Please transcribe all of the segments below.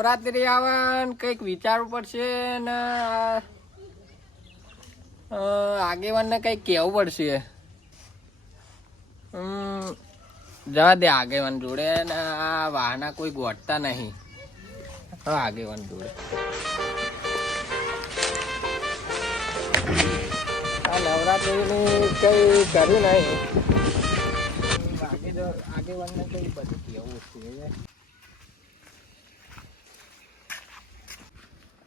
નવરાત્રી આવે કંઈક વિચારવું પડશે ને આગેવાનને કંઈક કહેવું પડશે. જવા દે આગેવાન જોડે ને આ વાહના કોઈ ગોઠતા નહીં. આગેવાન જોડે. આ નવરાત્રીનું કંઈ કર્યું નહીં. આગેવાન આગેવાનને કંઈ બધું કહેવું છે.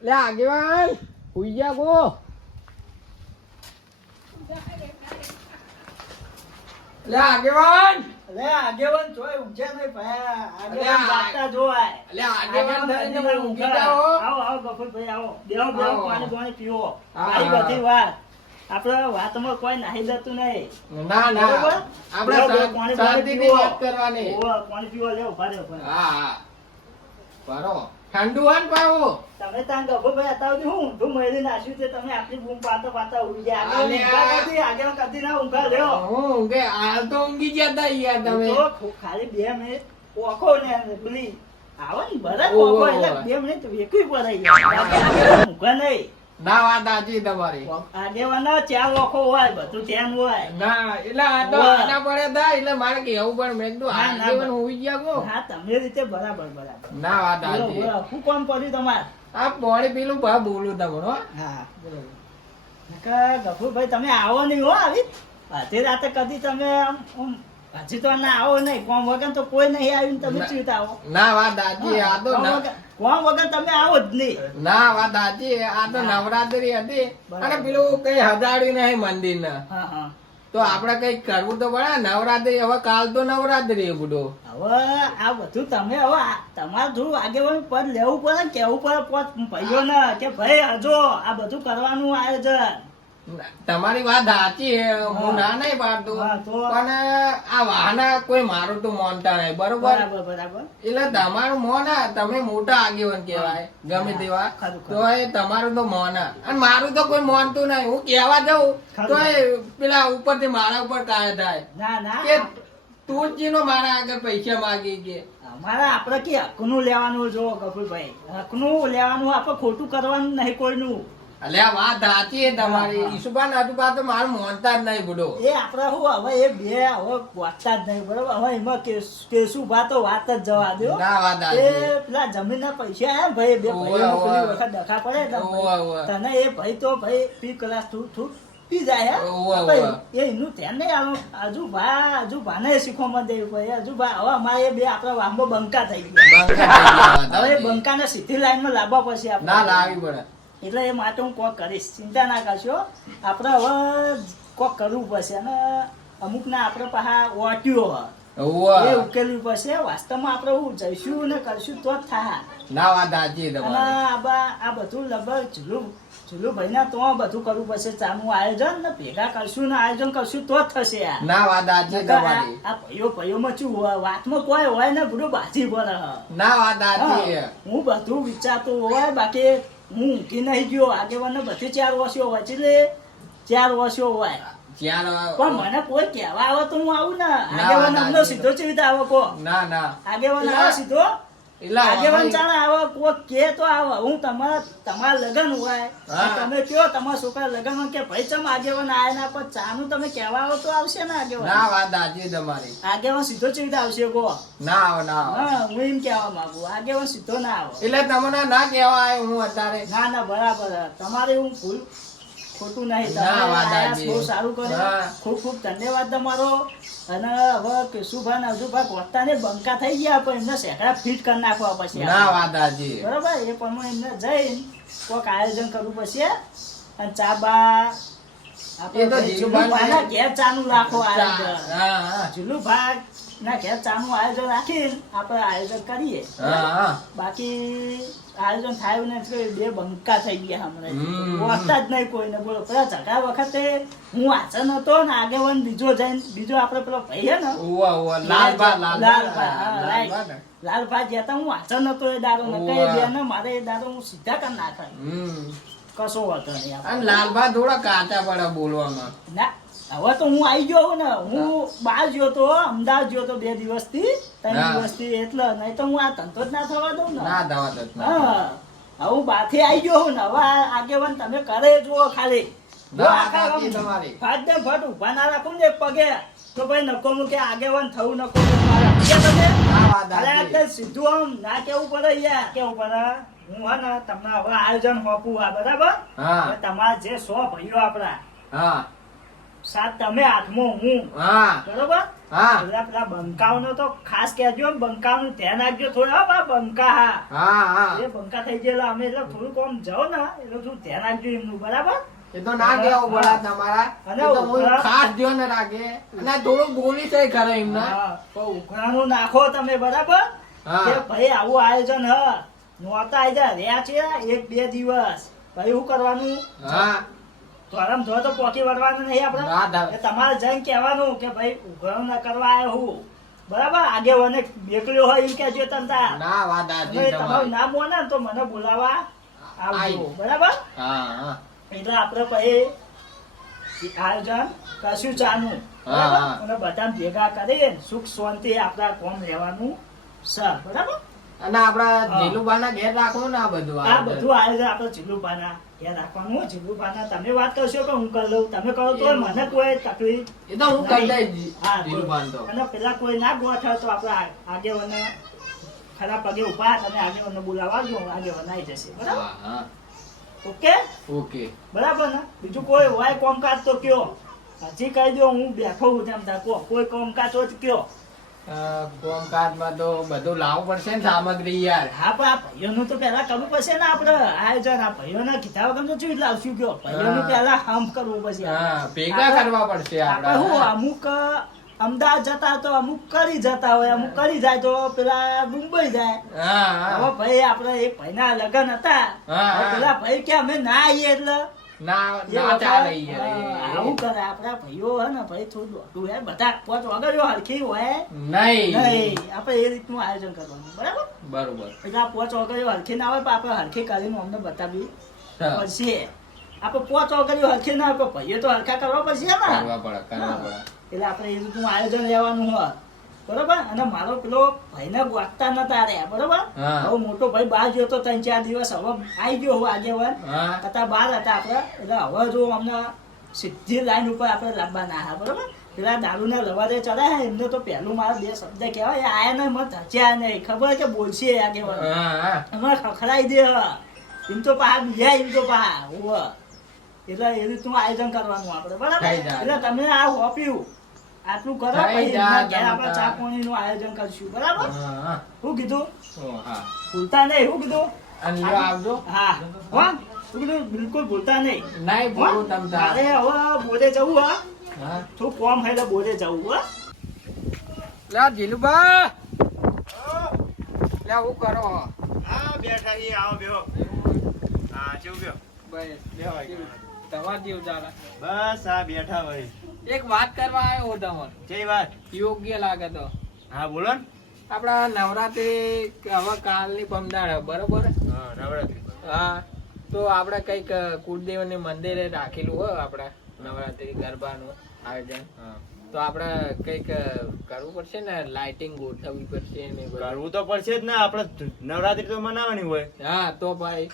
લે આગેવાન હુઈ જા ગો લે આગેવાન. અલે આગેવાન જોય ઊંઘે નહીં ભાઈ. આગેવાન લે આગેવાન ઊંઘી જાઓ. આવો આવો ગફુરભાઈ આવો. બેહો બેહો પાણી પાણી પીવો. હા, આવી બધી વાત. આપણે વાતમાં કોઈ નાહી જતું નહીં. ના ના. આપણે બેહો, બેહો, પાણી પીવો. વાત કરવાની. ઓવો, પાણી પીવો લે ઊભા રહો ઊભા હા હા. બરો ઠંડુ હાન પાવો. તમે ત્યાં ગફુરભાઈ હતા સુધી હું ઊંધું મળી નાશ્યું છે? તમે આટલી બૂમ પાતો પાતા ઉડી ગયા. આગળ ઊંઘા આ- આગળ કદી ના ઊંઘા લ્યો હું ઊંઘે હાલ તો ઊંઘી જતા યાર તમે. તો ખાલી બે મિનિટ ઓખો ને બલી આવો ને બરાબર ઓખો એટલે. બે મિનિટ વેકવી જાય ઊંઘા નહીં. ના વાત સાચી તમારી. આગેવાનો ચાર ઓખો હોય બધું ધ્યાન હોય. ના એટલે આ તો આના પડે થાય એટલે મારે કેવું પણ મેં કીધું ના, ના, આગેવાન હોઈ ગયા ગો હા તમે રીતે બરાબર બરાબર. ના વાત સાચી શું કોમ પડ્યું તમારે? આ પોણી પીલું ભા બોલું તમને હો. હા બરોબર ગફુરભાઈ તમે આવો નહીં હો આવી. અડધી રાતે કદી તમે આમ હજી તો ના આવો નહીં. કોમ વગર તો કોઈ નહીં આવ્યું તમે ના. આવો ના વા દાદી આ તો કોમ વગર- તમે આવો જ નહીં. ના વા દાદી આ તો નવરાત્રી હતી. અને પેલું કઈ હજાડ્યું નહીં મંદિર ને તો આપડે કઈ કરવું તો પડે. નવરાત્રી હવે કાલ તો નવરાત્રી બુડો હવે આ બધું તમે હવે તમારે થોડું આગેવાનું પદ લેવું પડે કેવું પડે? પદ ભાઈઓ ને કે ભાઈ હજો આ બધું કરવાનું આયોજન. તમારી વાત સાચી છે હું ના નહીં પાડતો? પણ આ વાહના કોઈ મારું તો માનતા નહીં બરોબર? એટલે તમારું મોન તમે મોટા આગેવાન કહેવાય ગમે તેવા. તો એ તમારું તો મોન અને મારું તો કોઈ માનતું નહીં. હું કહેવા જાઉં. તો એ પેલા ઉપરથી મારા ઉપર કાય થાય. કે તું જ મારા આગળ પૈસા માગી કે. અમારે આપણે કે હકનું લેવાનું જો કપૂરભાઈ. હકનું લેવાનું આપણે ખોટું કરવાનું નહીં કોઈનું. અલે વાત સાચી તમારી. નાટુબા તો મારું માનતા જ નહીં બુડો એ આપણે શું હવે એ બે હવે વાંચતા જ નહીં બરોબર? હવે એમાં કેશુભા તો વાત જ જવા દો ના વાત એ પેલા જમીનના પૈસા આયા ભાઈ બે. વખત ડખા પડે. તને એ ભાઈ તો ભાઈ પી કલાસ તું તું પી જાય હે? એ એનું ધ્યાન નહીં આલો હજુ ભા હજુ ભાને શીખવા માં દેવું ભાઈ હજુ ભા હવે અમારે બે આપણા વાંબો બંકા થઈ ગયા. હવે બંકા ને બંકાને સીધી લાઈનમાં લાવવા પછી આપણે. ના લાવી પડે. એટલે એ માટે હું કોક કરીશ ચિંતા ના કરશો. આપણે હવે કોક કરવું પડશે અને અમુક ના આપણે પાછા ઓટ્યો. એ. ઉકેલવું પડશે. વાસ્તવમાં આપણે હું જઈશું ને કરશું તો જ થાય. ના વાત સાચી આ બધું લગભગ ઝુલુ ઝુલુભાઈના તો બધું કરવું પડશે. ચાનું આયોજન ને ભેગા કરશું ને આયોજન કરશું તો જ થશે આ. ના વાત સાચી આ તમારી. આ ભાઈઓ ભાઈઓમાં શું હોય? વાતમાં કોઈ હોય ને બધું બાજી પડે ના વાત સાચી હું બધું વિચારતો હોય બાકી હું ઊંઘી નહીં ગયો. આગેવાને બધી ચાર વર્ષો હોય છે ચાર વર્ષો હોય. પણ મને કોઈ કહેવા આવે તો હું આવું ને. આગેવાન. સીધો આવો આવે કો ના ના. આગેવાન આવે સીધો. આગેવાન અમારી- આવે. કોઈ કે તો આવે. હું તમારા તમારા લગન હોય. તમે કયો તમારા છોકરા લગન કે ભાઈ ચમ આગેવાન આયા ના પણ ચાનું તમે કહેવા આવો તો આવશે ને ના આગેવાન વાત સાચી તમારી. આગેવાન સીધો ચેવી આવશે કો ના આવે ના આવે. હા હું એમ કહેવા માંગુ આગેવાન સીધો ના આવો. એટલે તમને ના કહેવા આવ્યો હું અત્યારે. ના ના બરાબર. તમારે હું ભૂલ ખોટું નહીં તમે. બહુ સારું કર્યું. ખૂબ ખૂબ ધન્યવાદ તમારો. અને હવે કેશુભા ને અજુભા પોતાને બંકા થઈ ગયા પણ એમને સેકડા ફિટ કરી નાખવા પછી ના બરાબર? એ પણ એમને જઈને કોઈક આયોજન કરવું પછી અને ચા બા આપણે ઘેર ચાનું રાખો આયોજન. હા ભાગ ના ઘેર ચાનું આયોજન રાખીને આપણે આયોજન કરીએ. બાકી આયોજન થાય ને બે બંકા થઈ ગયા હમણાં. વાંચતા જ નહીં કોઈને. બોલો પેલા ઝઘડા વખતે હું વાંચન હતો ને આગેવાન બીજો જઈને બીજો આપણે પેલો ભાઈ ને લાલભા લાલબા, હા. ને. વાંચન હતો એ દાડો ને કઈ ઓવા. બેન મારે એ દાડો હું સીધા કરી નાખાય. કશો હતો નહીં. લાલભા થોડા કાચા પડે બોલવામાં. ના હવે તો હું આવી ગયો ને હું બહાર ગયો તો અમદાવાદ ગયો તો બે દિવસથી ત્રણ દિવસથી એટલે નહીં તો હું આ ધંધો જ ના થવા દઉં ને. ના થવા દઉં. હા હવે હું બાથી આવી ગયો છું ને હવે આગેવાન તમે કરે જુઓ ખાલી. જો ના. ફાટ ફાટ રાખું ને પગે તો ભાઈ નકોમું કે આગેવાન થવું નકોમું મારે. કે તમે ના વાત અરે આ સાચી. તે સીધું આમ ના કેવું પડે યાર. કેવું પડે? હું હા ને તમને હવે આયોજન હોપું આ બરાબર? હા. તમારા જે સો ભાઈઓ આપડા હા. સાત તમે હાથમાં હું. હા. બરોબર? હા. પેલા પેલા બંકાવનો તો ખાસ કહેજો બંકાવનું ધ્યાન રાખજો થોડા હો બા બંકા હા. હા હા. એ બંકા થઈ ગયેલા અમે એટલે થોડુંક આમ જાઓ ને એટલે થોડું ધ્યાન રાખજો એમનું બરાબર? એ તો ના કેવું પડે તમારા. અને તો ખાસ ધ્યાન રાખે. અને થોડું બોલી છે ખરા એમના. ઉઘરાણું નાખો તમે બરાબર? કે ભાઈ આવું આયોજન હ. નોતા આઈ જા રહ્યા છે એક બે દિવસ. ભાઈ શું કરવાનું? હા. ધોરમ ધો તો પોકી વળવાનું નહીં આપણે. તમારે જઈને કહેવાનું કે ભાઈ ઉઘરાણું ના કરવા આવ્યો હું. બરાબર? આગેવાને બેકલ્યો હોય એમ કહેજો તમતા ના વાદા તમારું. નામ હોય તો મને બોલાવા આવજો. બરાબર? હા હા. એટલે આપણે પછી આયોજન કશું ચાનું. બરાબર? અને બધા ભેગા કરી સુખ શાંતિ આપણા કોમ લેવાનું સર. બરાબર? અને આપડા હા. જીલુબાના ઘેર રાખવું ને આ બધું આ બધું આયોજન આપણે જીલુપાના ત્યાં રાખવાનું જીલુપાના તમે વાત કરશો કે હું કરી લઉં તમે કરો તો મને કોઈ તકલીફ એ તો હું કરી દઈશ હા, તો અને પેલા કોઈ ના ગોઠવે તો આપણે આગેવાને ખરા પગે ઊભા તમે આગેવાને બોલાવા આગેવાન આવી જશે. બરાબર? ઓકે? ઓકે. બરાબર ને? બીજું કોઈ હોય કોમકાજ તો કયો? હજી કહી દો હું બેઠો હું તેમ તા કોઈ કોમકાજ તો કયો? કોમકાજમાં તો બધું લાવવું પડશે ને સામગ્રી યાર. હા પણ આ ભાઈઓનું તો પહેલા કરવું પડશે ને આપણે આયોજન આ ભાઈઓને કીધા વગર તો ચૂઈ લાવશું કયો? ભાઈઓનું. પહેલા હમ્પ કરવું પડશે. હા ભેગા કરવા પડશે આપણે હું અમુક અમદાવાદ જતા તો અમુક કરી જતા હોય અમુક કરી જાય તો પેલા મુંબઈ જાય. હવે ભાઈ આપણે એક ભાઈના લગ્ન હતા. પેલા ભાઈ કે અમે ના આવીએ એટલે ના ના ચાલે આવું કરે આપણા ભાઈઓ હે ને ભાઈ થોડું દોઢું હે બધા પોચ વગર હરખી હોય. નહીં. નહીં આપણે એ રીતનું આયોજન કરવાનું બરાબર? બરોબર. એટલે આ પોચ વગર હરખી ના હોય પણ આપણે હરખી કરીને અમને બતાવી. પડશે આપણે પોચ વગર હરખી ના હોય પણ ભાઈઓ તો હરખા કરવા પડશે ને. એટલે આપણે એ રીતનું આયોજન લેવાનું હોય. બરોબર? અને મારો પેલો ભાઈને ગોતતા નતા રહ્યા બરોબર? હવે મોટો ભાઈ બહાર ગયો તો ત્રણ ચાર દિવસ હવે આવી ગયો હું આગેવાન. હતા બહાર હતા આપણે. એટલે હવે જો અમને સીધી લાઈન ઉપર આપણે લાવવાના હા બરોબર? પેલા દારૂના લવાદે ચડાય એમને તો પહેલું મારા બે શબ્દ કહેવાય આયા ને મત હચ્યા નહીં. ખબર કે બોલશે આગેવાન? હા હા. અમારે ખખડાઈ દે. એમ તો પા બીજા એમ તો પા એટલે એ રીતનું આયોજન કરવાનું આપણે બરાબર? એટલે તમે આ હોપ્યું. આટલું કરો ચા પછી નું આપણે આયોજન કરશું બરાબર? શું કીધું? ભૂલતા નહીં શું કીધું? આવજો. હા. હો શું કીધું? બિલકુલ ભૂલતા નહીં. નહીં હો? તમ તાર. હવે બોલે જવું હા. હા. થોડું કોમ હોય એટલે બોલે જવું હા. લે જીલુબા. લે હું કરો. હા બેઠા છીએ આવો બેહો. હા કેવું બેહો. બસ બેહો તમાર જેવું ચાલે બસ આ બેઠા ભાઈ એક વાત કરવા આવ્યો હતો જય વાત? યોગ્ય લાગે તો. હા બોલો ને. આપડા નવરાત્રી હવે કાલની પમદાડ બરોબર? હા નવરાત્રી હા તો આપણે કંઈક કુળદેવની મંદિરે રાખેલું હોય આપણે નવરાત્રી ગરબાનું આયોજન. હા. તો આપણે કંઈક કરવું પડશે ને? લાઇટિંગ ગોઠવવી પડશે ને કરવું તો પડશે જ ને આપણે નવરાત્રી તો મનાવવાની હોય. હા તો ભાઈ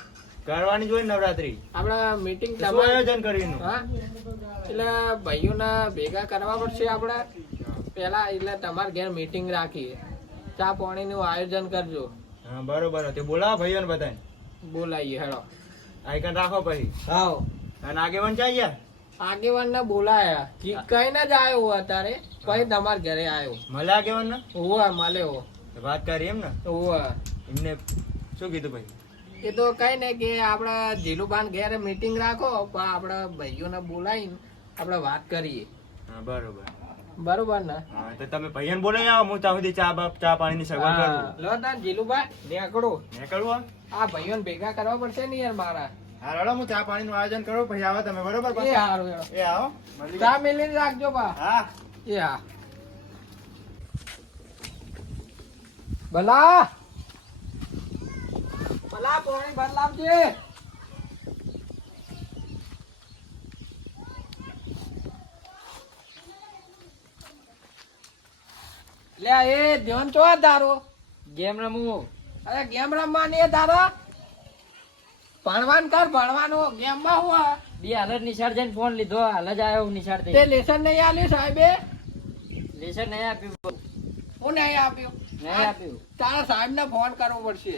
કરવાની જોઈએ નવરાત્રી. આપણે મીટિંગ આયોજન કર્યું હા? એટલે ભાઈઓના ભેગા કરવા પડશે આપણે. પેલા એટલે તમારે ઘેર મીટિંગ રાખી ચા પાણીનું આયોજન કરજો. હા બરોબર. તે બોલાવો ભાઈઓને બધાને. બોલાવીએ હેડો. આઈકન રાખો પછી. આવો અને આગેવાન ચાહીએ આગેવાન ને બોલાયા. કઈ જ આવ્યો અત્યારે. પછી તમારા ઘરે આવ્યો. મળે આગેવાન ને હોવા મળે હો વાત કરી એમ ને હોવા. એમને શું કીધું ભાઈ એ તો કઈ ને કે આપડા જીલુબાન ઘેર મીટિંગ રાખો પણ આપડા ભાઈઓને બોલાવીને આપણે વાત કરીએ. હા બરોબર. બરોબર ને? હા તો તમે ભાઈઓને બોલાવી આવો હું ત્યાં સુધી ચા બાપ ચા પાણીની સગવડ કરું. લો તાન જીલુબા નેકડો નેકડો આ ભાઈઓને ભેગા કરવા પડશે ને યાર મારા. હા રડો હું ચા પાણીનું આયોજન કરું પછી આવો તમે બરોબર? એ? હારું. એ આવો. ચા મેલીને રાખજો બા. હા. એ હા. ભલા. ભલા કર ભણવાનું ગેમમાં હું બે હાલત નિશાળ જઈને ફોન લીધો હાલ જ નિશાળ તે નહીં આલ્યું સાહેબે? લેસન નહીં આપ્યું. હું નહીં આપ્યું. નહીં આપ્યું. તારા સાહેબ ને ફોન કરવો પડશે.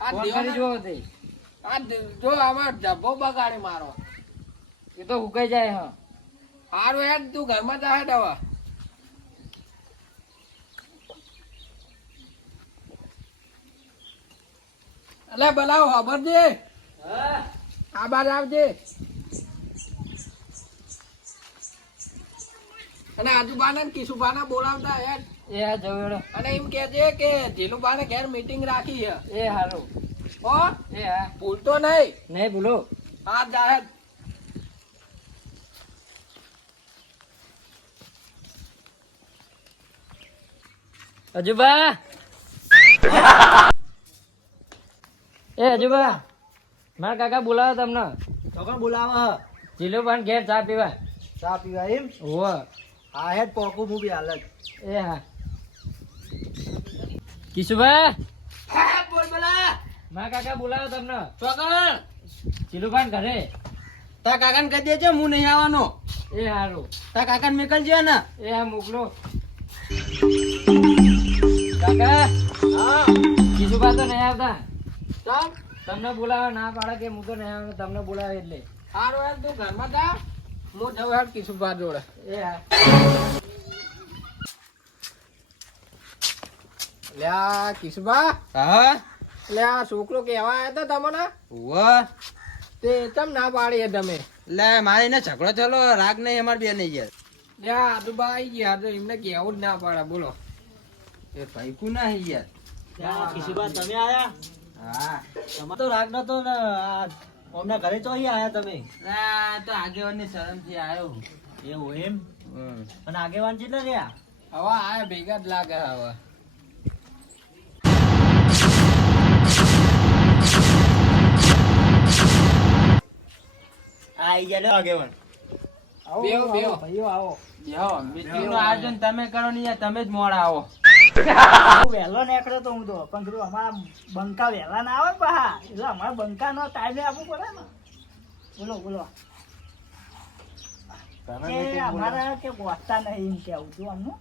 આ કરી જોવો આ જો આમાં ડબ્બો બગાડી મારો. એ તો જાય હા. હારું હેડ તું ઘરમાં જા હેડ હવે. અલે ખબર દે આ બાર આવજે. અને આજુબાના ને કિશુબાના બોલાવતા હેડ. એ હા જવું અને એમ કહેજે કે જીલુબાને ઘેર મીટિંગ રાખી છે. એ હારું. હો? એ હા. ભૂલતો નહીં. નહીં ભૂલો. હા જાહેર. અજુબા. એ અજુબા મારા કાકા બોલાવે તમને. કોણ બોલાવે. જીલુબાન ઘેર ચા પીવા. ચા પીવા એમ? હોવ. હા હેડ પોકું મૂવી બી હાલ એ હા. કિશુબા હા, બોલ બોલા. મા કાકા બોલાવો તમને. ચોકણ જીલુબાન ઘરે? તા કાકાને કહી દેજો હું નહીં આવવાનો. એ હારું. તા કાકાને મોકલજો ને એ હા મોકલો. કાકા? હા. કિશુબા તો નહીં આવતા? ચાલ. તમને બોલાવે ના પાડે કે હું તો નહીં આવે તમને બોલાવે એટલે. હારું હાલ તું ઘરમાં જા. હું જવું હાલ કિશુભા જોડે. એ હા. લ્યા કિશુબા હા? લ્યા છોકરો કેવા આવ્યા હતા તમને? વાહ તે તમ ના પાડીએ તમે? લે મારે એને ઝઘડો થયેલો રાગ નહીં અમાર બે નહીં યાર લ્યા તો ભાઈ ગયા તો એમને કેવું જ ના પાડે બોલો. એ ભાઈકું ના હે યાર કિશુબા તમે આયા? હા. તમારે તો રાગ નતો ને આ અમને ઘરે તો અહીં આયા તમે? આ તો આગેવાનની શરમથી આવ્યો એવું એમ? હમ. અને આગેવાન કેટલા રહ્યા? હવે આ ભેગા જ લાગે હવે. આવી ગયા આગેવાન બેહો, બેહો. ભાઈઓ આવો. બેહો, meeting આયોજન તમે કરો ને યાર તમે જ મોડા આવો. વહેલો નીકળ્યો તો હું તો પણ કીધું અમારા બંકા વહેલા ના આવે પા એટલે અમારા બંકાનો ટાઈમે આપવું પડે ને. બોલો બોલો. કે અમારે કે પહોંચતા નહીં એમ કેવું છું અમનું.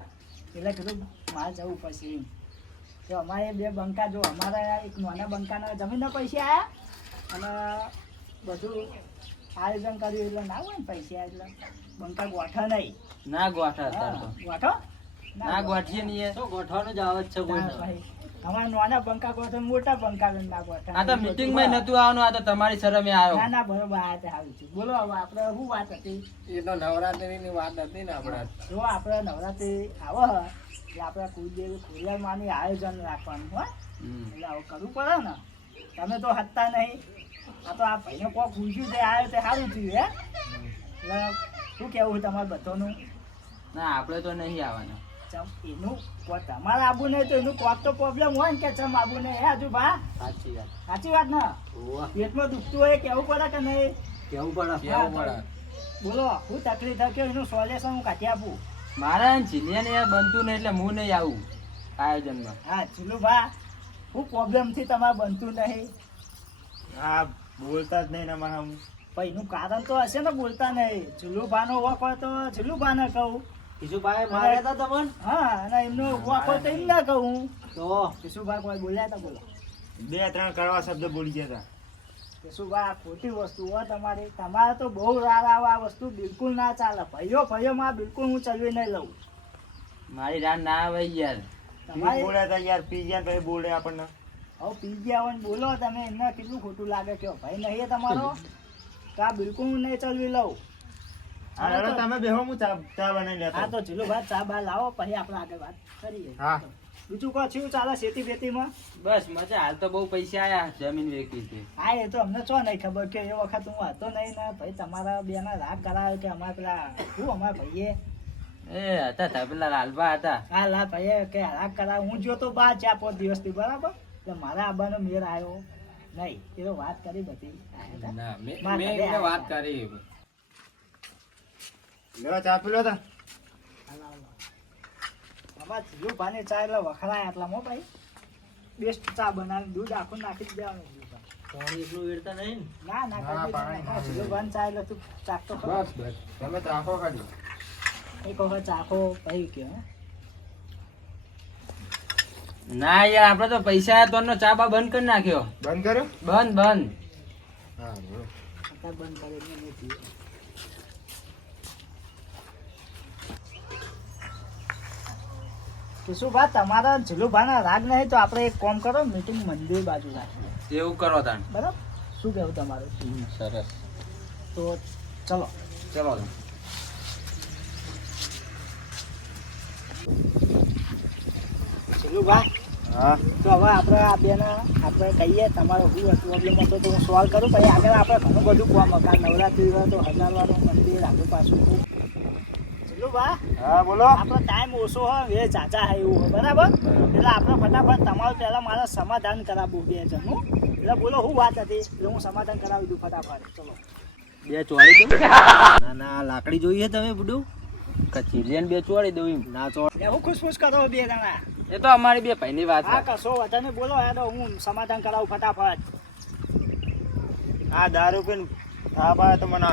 એટલે કીધું મારે જવું પછી એમ. તો અમારે બે બંકા જો અમારા એક નાના બંકાના જમીનના પૈસા આયા. અને બધું આયોજન કર્યું એટલે ના હોય ને પૈસા એટલે. બંકા ગોઠા નહીં. ના ગોઠા ગોઠો? ના ગોઠીએ નહીં તો ગોઠવાનો જ આવે છે અમારા નાના બંકા ગોઠો મોટા બંકા લઈને ના ગોઠા. આ તો મીટિંગમાં નતું આવવાનું આ તો તમારી શરમે આવ્યો ના ના બરોબર આ તો આવી છે. બોલો હવે આપણે શું વાત હતી? એ તો નવરાત્રી ની વાત હતી ને આપણે. જો આપણે નવરાત્રી આવો હ એટલે આપણે કુલદેવી ખોડિયારમાંની આયોજન રાખવાનું હોય એટલે આવું કરવું પડે ને. તમે તો હતા નહીં. આ તો આ ભાઈને કોક પૂછ્યું તે આવ્યો તે સારું થયું હે? એટલે શું કેવું તમારે બધાનું? ના આપણે તો નહીં આવવાના. એનું તમારે આબુ નહીં તો એનું કોક તો પ્રોબ્લેમ હોય ને કે ચમ આબુ નહીં હે હજુ ભા સાચી વાત. સાચી વાત ના? પેટમાં દુખતું હોય કેવું પડે કે નહીં? કેવું પડે. કેવું પડે. બોલો હું તકલીફ થાય એનું સોલ્યુશન હું કાઢી આપું? મારા જીલિયાને યાર બનતું નહીં એટલે હું નહીં આવું આયોજનમાં. હા ચીલું ભા હું પ્રોબ્લેમથી તમારે બનતું નહીં? હા બોલતા જ નહીં અમારા હું. પણ એનું કારણ તો હશે ને બોલતા નહીં. ચીલું ભાનો વોક હોય તો ચીલું ભાને કહું. કિશુભાઈ માર્યા હતા તમને? હા અને એમનો વોક હોય તો એમ ના કહું તો? કિશુભાઈ કોઈ બોલ્યા હતા બોલો. બે ત્રણ કરવા શબ્દ બોલી ગયા હતા. કિશુભાઈ આ ખોટી વસ્તુ હોય તમારી. તમારે તો બહુ સારા આ વસ્તુ બિલકુલ ના ચાલે. ભાઈઓ ભાઈઓ માં બિલકુલ હું ચલવી નહીં લઉં. મારી રાત ના આવે યાર. તમારી બોલ્યા હતા યાર પી ગયા ભાઈ બોલે આપણને. હવે પી ગયા હોય ને બોલો તમે એમને કેટલું ખોટું લાગે કે ભાઈ નહીં એ તમારો? તો આ બિલકુલ હું નહીં ચલવી લઉં. હા તમે બેહો હું ચા ચા બનાવી લેતો. હા તો ચલો ભાઈ ચા બા લાવો પછી આપણે આગળ વાત કરીએ. હા. બીજું કોઈ છું ચાલે ખેતી બેતીમાં? બસ મજા. હાલ તો બહુ પૈસા આયા જમીન વેચી છે. હા એ તો અમને ચો નહીં ખબર કે એ વખત હું હતો નહીં ને ભાઈ તમારા બેના રાગ કરાવે કે અમારા પેલા શું અમારા ભાઈએ? એ હતા તા પેલા લાલબા હતા. હા લા ભાઈએ કે રાગ કરાવે. હું જો તો બા ચાર પાંચ દિવસથી બરાબર? એટલે મારા આબાનો મેર આવ્યો નહીં એ તો વાત કરી બધી ના મેં મેં વાત કરી લેવા ચા પીલો તા બાબા હાલો. અમારા ચા એટલે વખણાય આટલામાં ભાઈ બેસ્ટ ચા બનાવી દૂધ આખું નાખી જ દેવાનું. પાણી એટલું વેડતા નહીં ના ના નહીં. ના, ચા એટલે તું ચાખતો ખરો. બસ બસ તમે ચાખો ખાલી એક વખત ચાખો પછી કે હે? ના યાર આપડે તો પૈસા તો ચા બા બંધ કરી નાખ્યો. બંધ કર્યો? બંધ બંધ. હા બંધ નહીં તમારા જીલુભાના રાગ નહીં તો આપણે એક કોમ કરો મીટિંગ મંદિર બાજુ રાખીએ. એવું કરો તાણ. બરાબર? શું કહેવું તમારું? સરસ. તો ચલો. ચલો. જીલુભાઈ હા. તો હવે આપણે આ બેન આપણે કહીએ તમારો શું પ્રોબ્લેમ હતો તો હું સોલ્વ કરું પછી આગળ આપણે ઘણું બધું કામ મકાન નવરાત્રી હોય તો હજારવાનું મંદિર આગળ પાછું હા બોલો. આપણો ટાઈમ ઓછો હોય એ ચાચા એવું હોય બરાબર? એટલે આપણે ફટાફટ તમારું પહેલાં મારે સમાધાન કરાવવું બે જણનું. એટલે બોલો શું વાત હતી એટલે હું સમાધાન કરાવી દઉં ફટાફટ. ચલો. બે ચોળી દઉં. ના ના લાકડી જોઈએ તમે બુડું. કચીરિયાને બે ચોળી દઉં ના ચોળ. હું ખુશખુશ કરો બે જણા. એ તો અમારી બે ભાઈની વાત હા કશો વધારે બોલો હેડો હું સમાધાન કરાવું ફટાફટ. આ દારૂ પીને થાપાય તો મને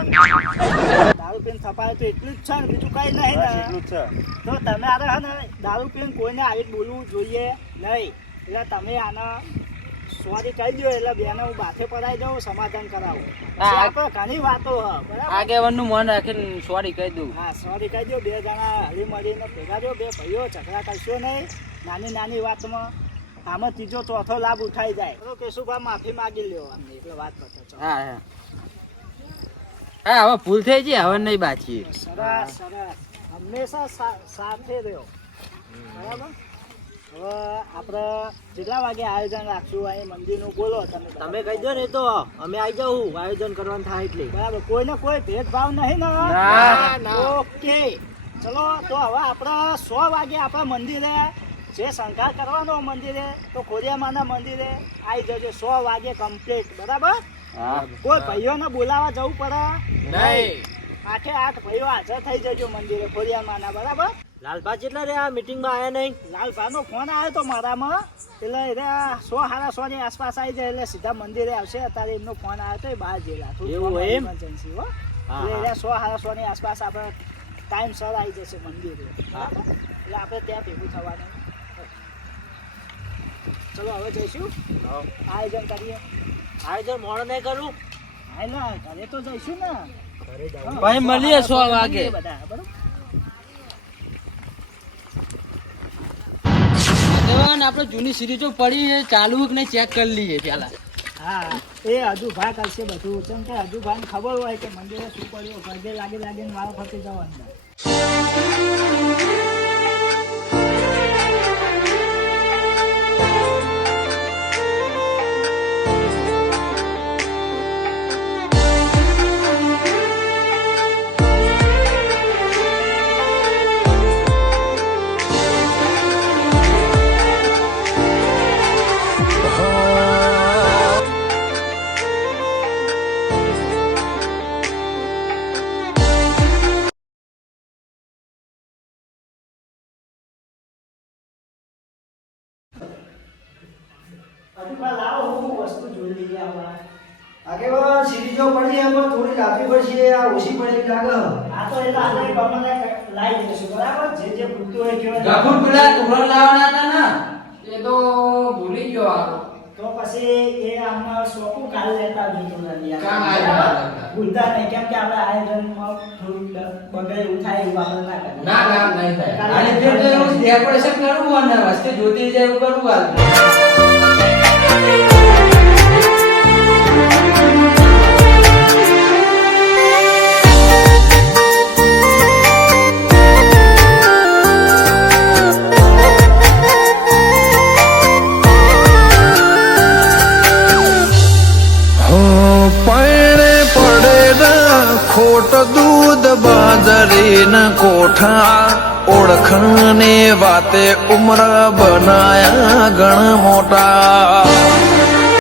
દારૂ પીને થપાય તો એટલું જ છે ને બીજું કઈ નહીં એટલું જ છે. તો તમે આ હે ને દારૂ પીને કોઈને આવી બોલવું જોઈએ નહીં. એટલે તમે આના સોરી કહી દો એટલે બેને હું બાથે પડાઈ દઉં સમાધાન કરાવું. આપણે ઘણી વાતો આગેવાનનું મન રાખીને સોરી કહી દઉં. હા સોરી કહી દો બે જણા હળી મળીને ભેગા દો બે ભાઈઓ ઝઘડા કરશો નહીં. નાની નાની વાતમાં આમાં ત્રીજો ચોથો લાભ ઉઠાઈ જાય. તો કેશુભા માફી માગી લ્યો અમને એટલે વાત પતે ચલો. હા હા. હા હવે ભૂલ થઈ ગઈ હવે નહીં બાકી સરસ સરસ. હંમેશા સાથે રહ્યો. બરાબર? હવે આપણે કેટલા વાગે આયોજન રાખશું? અહીં મંદિરનું બોલો તમે તમે કહી દો ને તો અમે આવી જાઉં આયોજન કરવાનું થાય એટલે. બરાબર. કોઈને કોઈ ભેદભાવ નહીં ના. ઓકે. ચલો તો હવે આપણે સો વાગે આપણા મંદિરે જે શણગાર કરવાનો મંદિરે તો ખોડિયામાના મંદિરે આવી જજો સો વાગે કમ્પ્લીટ બરાબર? હા. કોઈ ભાઈઓને બોલાવવા જવું પડે? નહીં. આઠે આઠ ભાઈઓ હાજર થઈ જજો મંદિરે ખોડિયામાના બરાબર? લાલભા જેટલા રે આ મીટિંગમાં આવ્યા નહીં? લાલભાનો ફોન આવ્યો તો મારામાં. એટલે એને સો સાડા સો ની આસપાસ આવી જાય એટલે સીધા મંદિરે આવશે. અત્યારે એમનો ફોન આવ્યો તો એ બહાર જેલા એવું એમ? ઇમરજન્સી હો. એટલે સો સાડા સો ની આસપાસ આપણે ટાઈમ સર આવી જશે મંદિરે. બરાબર? એટલે આપણે ત્યાં ભેગું થવાનું. ચલો હવે જઈશું. આયોજન કરીએ. આયોજન મોડું નહીં કરું? ઘરે તો જઈશું ને. ઘરે ભાઈ, મળીએ સો વાગે. બધા બરાબર. આગેવાન આપણે જૂની સિરીઝો પડી છે ચાલુ કે નહીં ચેક કરી લઈએ પેલા હા એ હજુ ભા કરશે બધું. કેમ કે હજુ ભાઈને ખબર હોય કે મંદિરે શું પડ્યું ગરબે લાગે લાગીને વાળ ફરતી જાવ પડી એમાં થોડી લાંબી પડશે આ ઓછી પડે લાગે. આ તો એટલે આપણે ગમને લાવી દઈશું બરાબર? જે જે પૂરતું હોય કેવા ગફુર પેલા ટુકડો લાવવાના હતા ને એ તો ભૂલી ગયો આ. તો પછી એ આમાં સોપું કાલ લેતા જજો નથી કામ લેતા ભૂલતા નહીં કેમ કે આપણે આયોજનમાં થોડું બગડે થાય એવું આપણે ના કરીએ. ના કામ નહીં થાય. અને ફેર તો એવું ડેકોરેશન કરવું અને રસ્તે જોતી જાય એવું કરવું હાલ બાજરી ન કોઠા ઓળખણની વાતે ઉમર બનાયા ગણ મોટા.